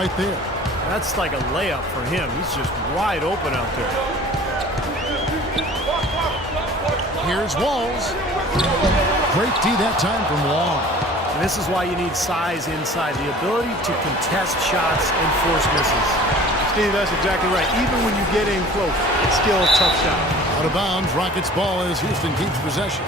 right there. That's like a layup for him. He's just wide open out there. Here's Walls. Great D that time from Wall. And this is why you need size inside, the ability to contest shots and force misses. Steve, that's exactly right. Even when you get in close, it's still a tough shot. Out of bounds, Rockets ball as Houston keeps possession.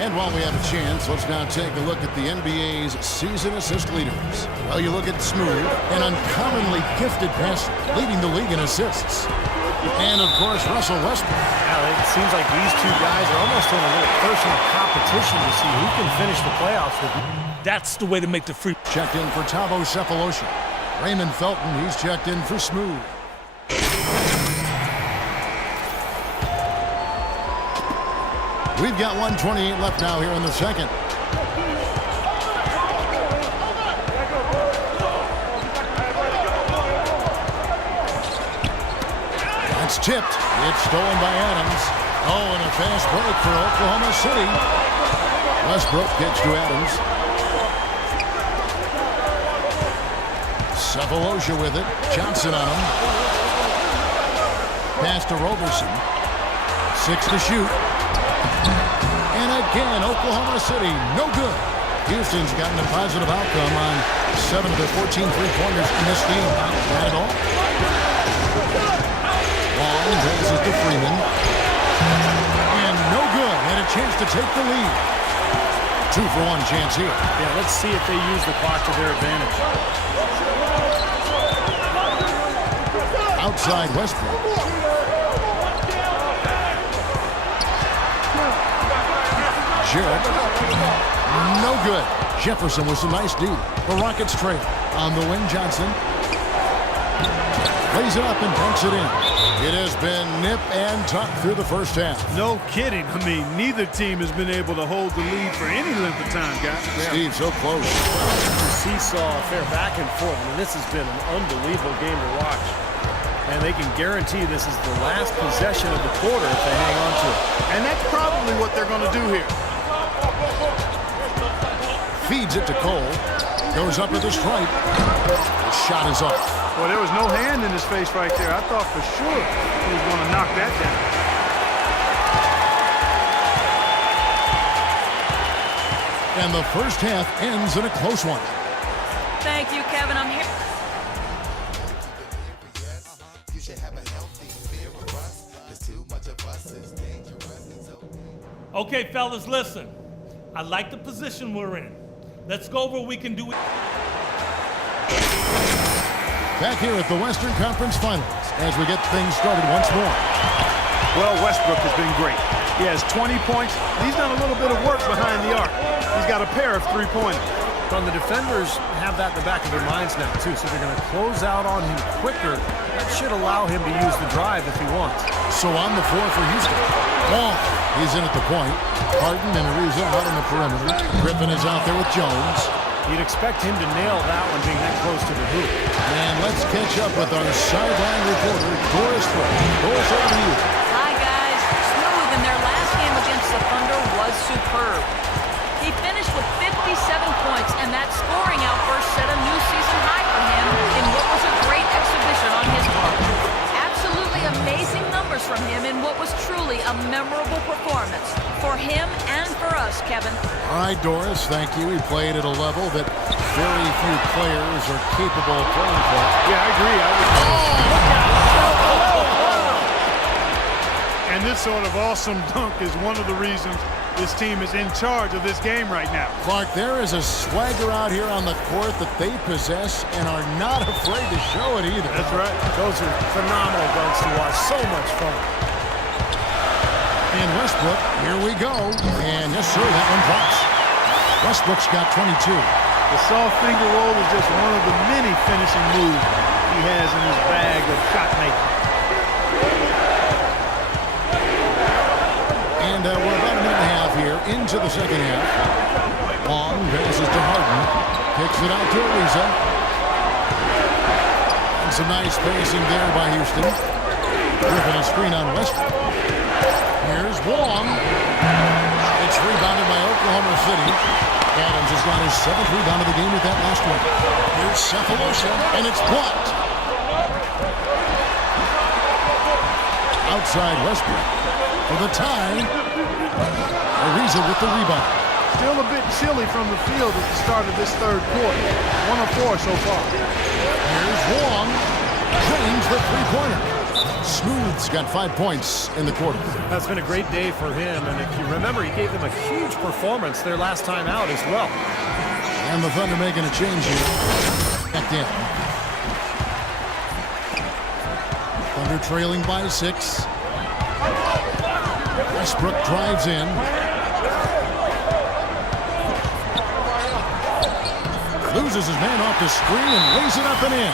And while we have a chance, let's now take a look at the NBA's season assist leaders. Well, you look at Smooth, an uncommonly gifted passer, leading the league in assists. And, of course, Russell Westbrook. Yeah, it seems like these two guys are almost in a little personal competition to see who can finish the playoffs with them. That's the way to make the free. Checked in for Thabo Sefolosha. Raymond Felton, he's checked in for Smooth. We've got 1:28 left now here in the second. That's tipped. It's stolen by Adams. Oh, and a fast break for Oklahoma City. Westbrook kicks to Adams. Sefolosha with it. Johnson on him. Pass to Roberson. 6 to shoot. And again, Oklahoma City, no good. Houston's gotten a positive outcome on 7 of their 14 three-pointers in this game. Not at all. Long raises to Freeman. And no good. Had a chance to take the lead. 2-for-1 chance here. Yeah, let's see if they use the clock to their advantage. Outside Westbrook. Jarrett. No good. Jefferson was a nice D. The Rockets trail. On the wing, Johnson. Lays it up and dunks it in. It has been nip and tuck through the first half. No kidding. I mean, neither team has been able to hold the lead for any length of time, guys. Steve, so close. Seesaw affair back and forth. I mean, this has been an unbelievable game to watch. And they can guarantee this is the last possession of the quarter if they hang on to it. And that's probably what they're going to do here. Feeds it to Cole. Goes up with the stripe. The shot is off. Well, there was no hand in his face right there. I thought for sure he was going to knock that down. And the first half ends in a close one. Thank you, Kevin. I'm here. Okay, fellas, listen. I like the position we're in. Let's go over what we can do. Back here at the Western Conference Finals as we get things started once more. Well, Westbrook has been great. He has 20 points. He's done a little bit of work behind the arc. He's got a pair of three-pointers. And the defenders have that in the back of their minds now, too, so they're going to close out on him quicker. That should allow him to use the drive if he wants. So on the floor for Houston. Wall, he's in at the point. Harden and Ariza out on the perimeter. Griffin is out there with Jones. You'd expect him to nail that one being that close to the hoop. And let's catch up with our sideline reporter, Doris Brooks. Doris, over to you. Hi, guys. Smooth in their last game against the Thunder was superb. He finished with 57 points, and that scoring outburst set a new season high for him in what was a great exhibition on his part. Absolutely amazing numbers from him in what was truly a memorable performance for him and for us, Kevin. All right, Doris, thank you. He played at a level that very few players are capable of playing for. Yeah, I agree. And this sort of awesome dunk is one of the reasons this team is in charge of this game right now. Clark, there is a swagger out here on the court that they possess and are not afraid to show it either. That's right. Those are phenomenal dunks to watch. So much fun. And Westbrook, here we go. And yes, sir, that one drops. Westbrook's got 22. The soft finger roll is just one of the many finishing moves he has in his bag of shot making. And we're about a minute and a half here into the second half. Long passes to Harden. Kicks it out to Ariza. And some nice passing there by Houston. Griffin a screen on Westbrook. Here's Wong. It's rebounded by Oklahoma City. Adams has got his 7th rebound of the game with that last one. Here's Cephalosha, and it's blocked. Outside Westbrook for the tie. Ariza with the rebound. Still a bit chilly from the field at the start of this third quarter. 1 of 4 so far. Here's Wong. Drains the three-pointer. Smooth's got 5 points in the quarter. That's been a great day for him, and if you remember, he gave them a huge performance their last time out as well. And the Thunder making a change here. Back down. Thunder trailing by 6. Westbrook drives in. Loses his man off the screen and lays it up and in.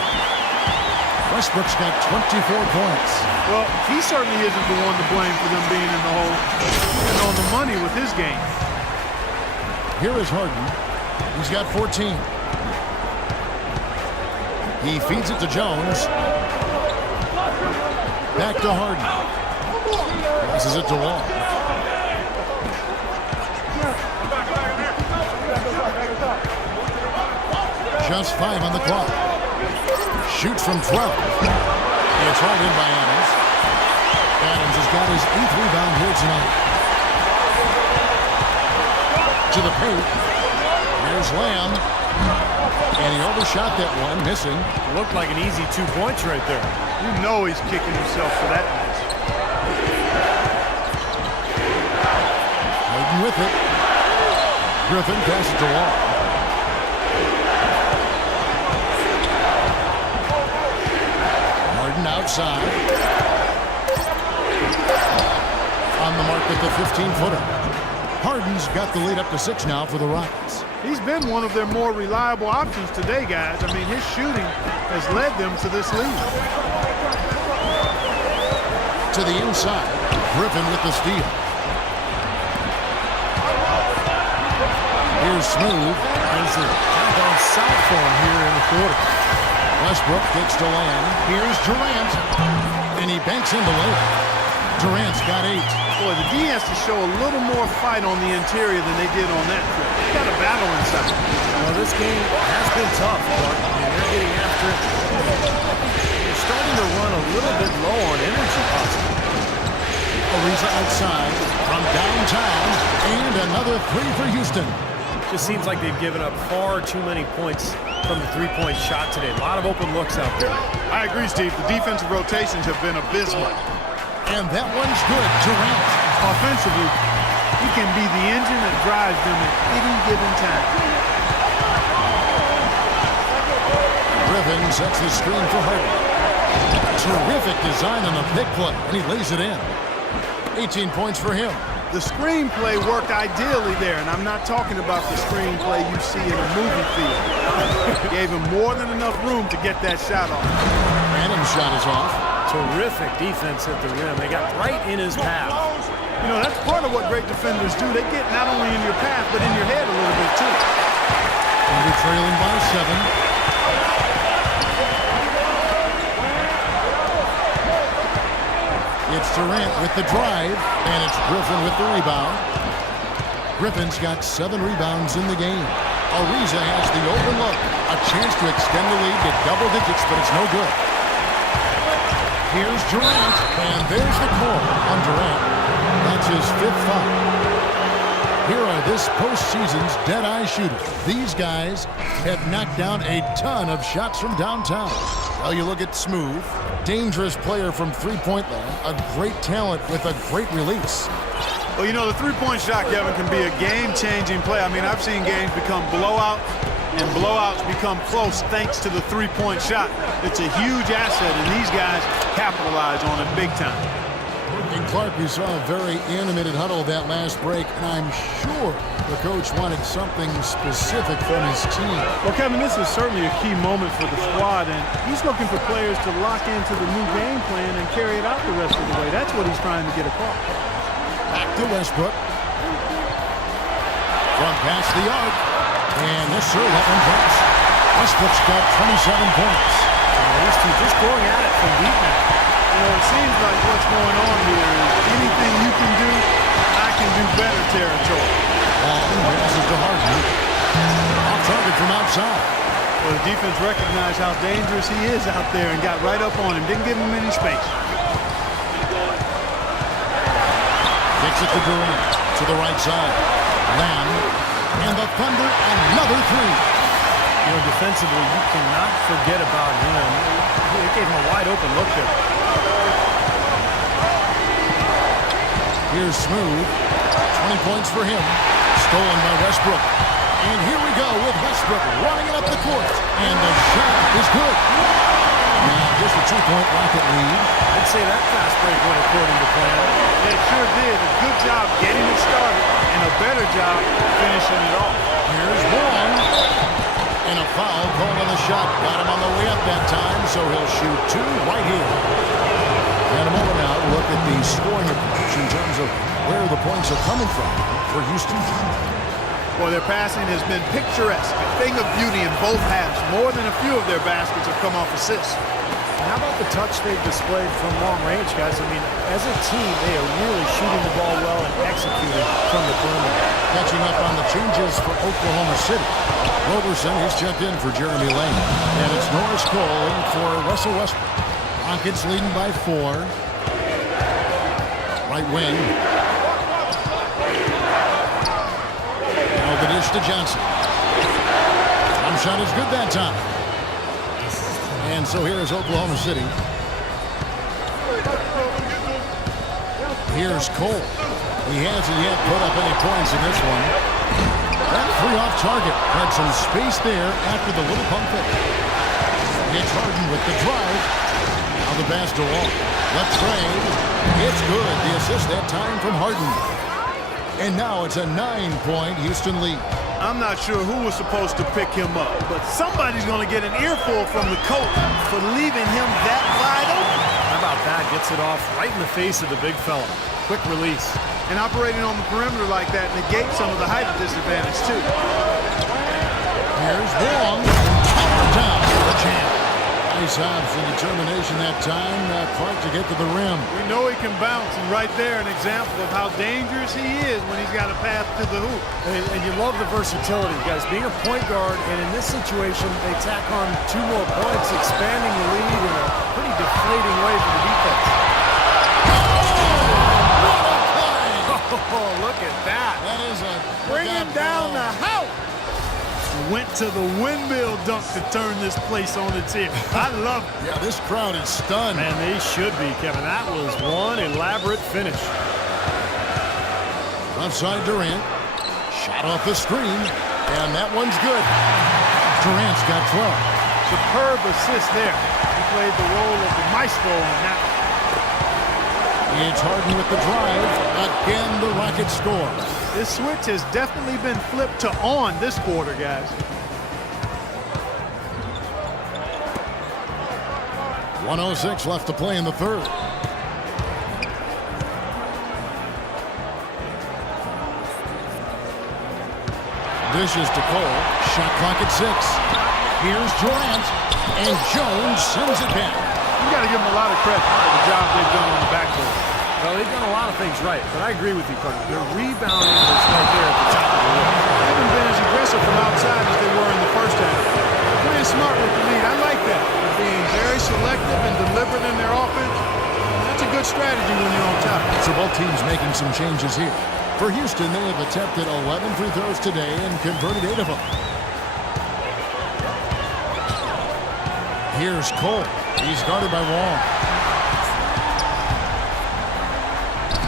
Westbrook's got 24 points. Well, he certainly isn't the one to blame for them being in the hole. He's on the money with his game. Here is Harden. He's got 14. He feeds it to Jones. Back to Harden. Passes it to Wall. Just 5 on the clock. Shoots from 12. It's hauled in by Adams. Adams has got his 8th rebound here tonight. To the paint. There's Lamb. And he overshot that one, missing. Looked like an easy 2 points right there. You know he's kicking himself for that miss. Harden with it. Griffin passes to Wall. Harden outside. On the mark with the 15-footer. Harden's got the lead up to 6 now for the Rockets. He's been one of their more reliable options today, guys. I mean, his shooting has led them to this lead. To the inside. Griffin with the steal. Here's Smooth. Things are kind of gone south for him here in the quarter. Westbrook takes to Lamb. Here's Durant. And he banks in the layup. Durant's got 8. Boy, the D has to show a little more fight on the interior than they did on that trip. They got a battle inside. Well, this game has been tough, but they're getting after it. They're starting to run a little bit low on energy possibly. Ariza outside from downtown. And another 3 for Houston. Just seems like they've given up far too many points from the three-point shot today. A lot of open looks out there. I agree, Steve. The defensive rotations have been abysmal. And that one's good. Durant. Offensively, he can be the engine that drives them at any given time. Griffin sets the screen for Harden. Terrific design on the big play, and he lays it in. 18 points for him. The screenplay worked ideally there, and I'm not talking about the screenplay you see in a movie theater. Gave him more than enough room to get that shot off. Brannon's shot is off. Terrific defense at the rim. They got right in his path. You know, that's part of what great defenders do. They get not only in your path, but in your head a little bit, too. Thunder trailing by 7. It's Durant with the drive, and it's Griffin with the rebound. Griffin's got 7 rebounds in the game. Ariza has the open look. A chance to extend the lead to double digits, but it's no good. Here's Durant, and there's the call on Durant. That's his 5th foul. Here are this postseason's dead-eye shooters. These guys have knocked down a ton of shots from downtown. Well, you look at Smooth, dangerous player from three-point land, a great talent with a great release. Well, you know, the three-point shot, Kevin, can be a game-changing play. I mean, I've seen games become blowouts, and blowouts become close thanks to the three-point shot. It's a huge asset, and these guys capitalize on it big time. And Clark, we saw a very animated huddle that last break, and I'm sure the coach wanted something specific from his team. Well, Kevin, this is certainly a key moment for the squad, and he's looking for players to lock into the new game plan and carry it out the rest of the way. That's what he's trying to get across. Back to Westbrook. From past the arc. And yes, sir, that one drops. Westbrook's got 27 points. These two just going at it from deep now. You know, it seems like what's going on here is anything you can do, I can can do better territory. Long passes to Harden. Off target from outside. Well, the defense recognized how dangerous he is out there and got right up on him. Didn't give him any space. Kicks it to Durant. To the right side. Lamb. And the Thunder, another three. You know, defensively, you cannot forget about him. He gave him a wide open look there. Here's Smooth. 20 points for him. Stolen by Westbrook. And here we go with Westbrook running it up the court. And the shot is good. Now just a 2-point Rocket lead. I'd say that fast break went according to plan. It sure did. A good job getting it started and a better job finishing it off. Here's Wong. And a foul called on the shot. Got him on the way up that time, so he'll shoot two right here. And a moment now to look at the scoring approach in terms of where the points are coming from for Houston. Well, their passing has been picturesque, a thing of beauty in both halves. More than a few of their baskets have come off assists. How about the touch they've displayed from long range, guys? I mean, as a team, they are really shooting the ball well and executing from the perimeter. Catching up on the changes for Oklahoma City. Roberson, he's checked in for Jeremy Lane. And it's Norris Cole in for Russell Westbrook. Rockets leading by 4. Right wing. Now the dish to Johnson. Jump shot is good that time. And so here is Oklahoma City. Here's Cole. He hasn't yet put up any points in this one. That three off target. Had some space there after the little pump fake. Gets Harden with the drive. Now the pass to Wall. Left trade. It's good. The assist that time from Harden. And now it's a 9-point Houston lead. I'm not sure who was supposed to pick him up, but somebody's going to get an earful from the coach for leaving him that wide open. How about that? Gets it off right in the face of the big fella. Quick release. And operating on the perimeter like that negates some of the height disadvantage, too. Here's Wong. Power down for the champ. Nice hops and determination that time. Clark to get to the rim. We know he can bounce, and right there an example of how dangerous he is when he's got a path to the hoop. And you love the versatility, guys. Being a point guard, and in this situation, they tack on 2 more points, expanding the lead in a pretty deflating way for the defense. Oh, look at that. That is a Bringing down the house. Went to the windmill dunk to turn this place on its ear. I love it. Yeah, this crowd is stunned. Man, they should be, Kevin. That was one elaborate finish. Left side Durant. Shot off the screen. And that one's good. Durant's got 12. Superb assist there. He played the role of the maestro on that. It's Harden with the drive. Again, the Rockets score. This switch has definitely been flipped to on this quarter, guys. .106 left to play in the third. Dishes to Cole. Shot clock at 6. Here's Durant. And Jones sends it back. You got to give them a lot of credit for the job they've done on the backboard. Well, they've done a lot of things right, but I agree with you, Carter. Their rebounding is right there at the top of the list. They haven't been as aggressive from outside as they were in the first half. They're playing smart with the lead. I like that. They're being very selective and deliberate in their offense. That's a good strategy when you're on top. So both teams making some changes here. For Houston, they have attempted 11 free throws today and converted 8 of them. Here's Cole. He's guarded by Wong.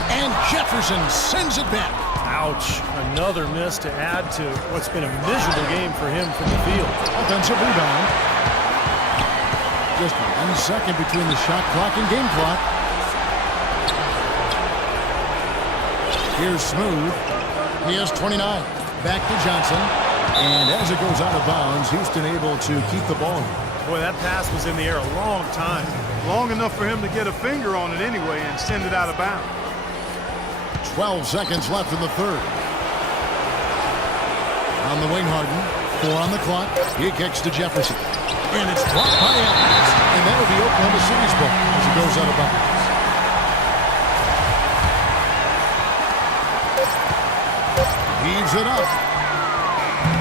And Jefferson sends it back. Ouch. Another miss to add to what's been a miserable game for him from the field. Offensive rebound. Just 1 second between the shot clock and game clock. Here's Smooth. He has 29. Back to Johnson. And as it goes out of bounds, Houston able to keep the ball. Boy, that pass was in the air a long time. Long enough for him to get a finger on it anyway and send it out of bounds. 12 seconds left in the third. On the wing, Harden. 4 on the clock. He kicks to Jefferson. And it's blocked by Evans. And that'll be Oklahoma City's ball as it goes out of bounds. throws it up.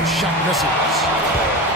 The shot misses.